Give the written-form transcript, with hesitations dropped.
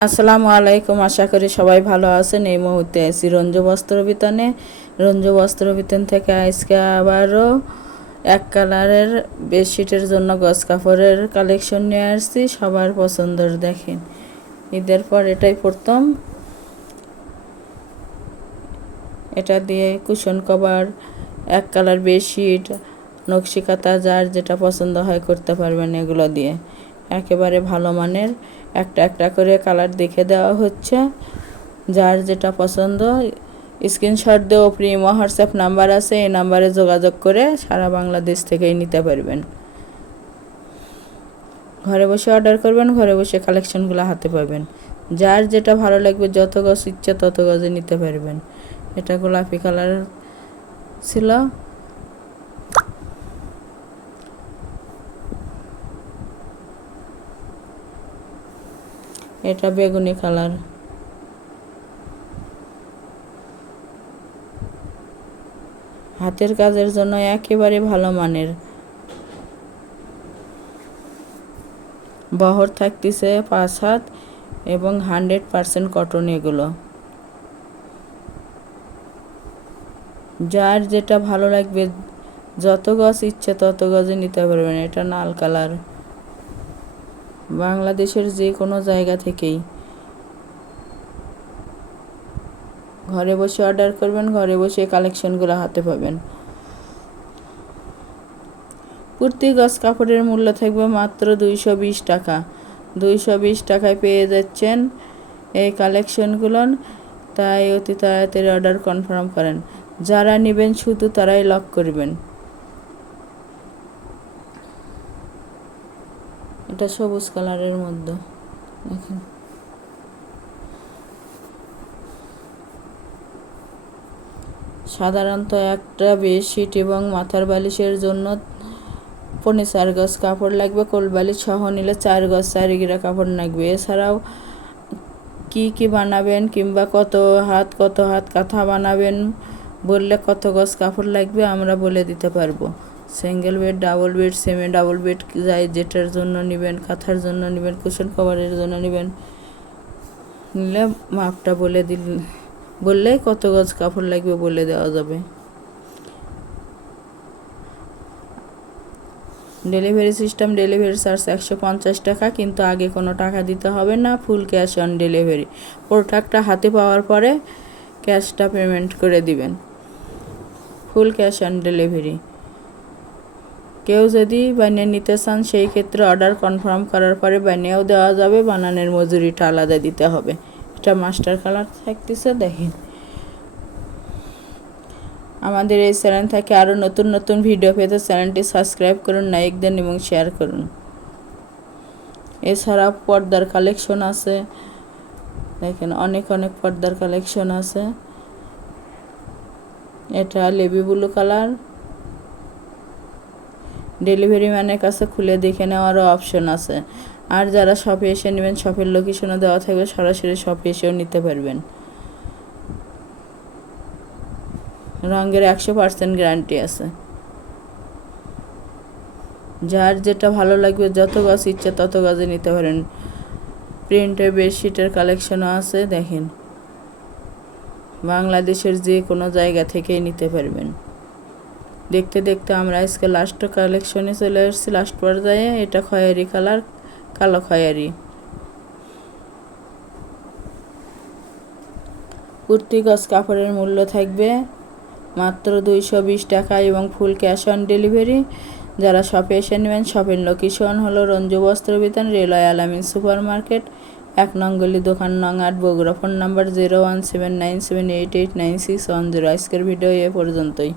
আসসালামু আলাইকুম, আশা করি সবাই ভালো আছেন। এই মুহূর্তে আছি রঞ্জু বস্ত্র বিতানে। রঞ্জু বস্ত্র বিতান থেকে আজকে আবারও এক কালারের বেডশিটের জন্য গজ কাপড়ের কালেকশন নিয়ে আসছি, সবার পছন্দের। দেখেন, ঈদের পর এটাই প্রথম। এটা দিয়ে কুশন কভার, এক কালার বেডশিট, নকশি কাঁথা, যার যেটা পছন্দ হয় করতে পারবেন। এগুলো দিয়ে একেবারে ভালো মানের একটা একটা করে কালার দেখে দেওয়া হচ্ছে। যার যেটা পছন্দ স্ক্রিনশট দিয়েও প্রিমো হোয়াটসঅ্যাপ নাম্বার আছে, এই নাম্বারে যোগাযোগ করে সারা বাংলাদেশ থেকেই নিতে পারবেন। ঘরে বসে অর্ডার করবেন, ঘরে বসে কালেকশনগুলো হাতে পাবেন। যার যেটা ভালো লাগবে, যত গজ ইচ্ছে তত গজে নিতে পারবেন। এটা গোলাপি কালার ছিল, এটা বেগুনি কালার, হাতের কাজের জন্য একেবারে ভালো মানের। বহর থাকতেছে 5 হাত এবং 100% কটন। এগুলো যার যেটা ভালো লাগবে, যত গজ ইচ্ছে তত গজে নিতে পারবেন। এটা লাল কালার, বাংলাদেশের যে কোনো জায়গা থেকেই ঘরে বসে অর্ডার করবেন, ঘরে বসে কালেকশনগুলো হাতে পাবেন। প্রতি গজ কাপড়ের মূল্য থাকবে মাত্র 220 টাকা। 220 টাকায় পেয়ে যাচ্ছেন এই কালেকশনগুলো। তাই অতি তাড়াতাড়ি অর্ডার কনফার্ম করেন। যারা নেবেন শুধু তারাই লক করবেন। এটা সবুজ কালারের মধ্যে দেখেন, সাধারণত একটা বেডশিট এবং মাথার বালিশের জন্য 4.5 গজ কাপড় লাগবে। কোলবালিশ সহ নিলে 4 গজ 4 গিরা কাপড় লাগবে। এছাড়াও কি বানাবেন কিংবা কত হাত কাঁথা বানাবেন বললে কত গজ কাপড় লাগবে আমরা বলে দিতে পারবো। Single bed, double bed, semi double bed, যাই যেটার জন্য নেবেন, কাঁথার জন্য নেবেন, কুশন কভারের জন্য নেবেন, নিলে মাপটা বললেই কত গজ কাপড় লাগবে বলে দেওয়া যাবে। ডেলিভারি সিস্টেম, ডেলিভারি চার্জ 150 টাকা, কিন্তু আগে কোনো টাকা দিতে হবে না। Full cash on delivery. প্রোডাক্টটা হাতে পাওয়ার পরে ক্যাশটা পেমেন্ট করে দিবেন। Full cash on delivery. কেউ যদি বানিয়ে নিতে চান, সেই ক্ষেত্রে অর্ডার কনফার্ম করার পরে বানিয়েও দেওয়া যাবে, বানানোর মজুরিটা আলাদা দিতে হবে। এটা মাস্টার কালার থাকতেছে। দেখেন, আমাদের এই চ্যানেল থেকে আরও নতুন নতুন ভিডিও পেতে চ্যানেলটি সাবস্ক্রাইব করুন, লাইক দেন এবং শেয়ার করুন। এছাড়া পর্দার কালেকশন আছে, দেখেন অনেক পর্দার কালেকশন আছে। এটা লেবি ব্লু কালার। ডেলিভারি ম্যানের কাছে খুলে দেখে নেওয়ারও অপশন আছে। আর যারা শপে এসে নেবেন, শপের লোকেশনও দেওয়া থাকবে, সরাসরি শপে এসেও নিতে পারবেন। রঙের 100% গ্যারান্টি আছে। যার যেটা ভালো লাগবে, যত গজ ইচ্ছে তত গজে নিতে পারেন। প্রিন্টের বেডশিটের কালেকশনও আছে। দেখেন, বাংলাদেশের যে কোনো জায়গা থেকেই নিতে পারবেন। দেখতে দেখতে আমরা আজকে লাস্ট কালেকশনে চলে এসেছি, লাস্ট পর্যায়ে। এটা খয়েরি কালার, কালো খয়েরি। প্রতি গজ কাপড়ের মূল্য থাকবে মাত্র 220 টাকা এবং ফুল ক্যাশ অন ডেলিভারি। যারা শপে এসে নেবেন, শপের লোকেশন হলো রঞ্জু বস্ত্র বিতান, রেলওয়ে আলামিন সুপার মার্কেট, 1 নং গলি, দোকান নং 8, বগুড়া। Phone number 0179788961 0। আজকের ভিডিও এ পর্যন্তই।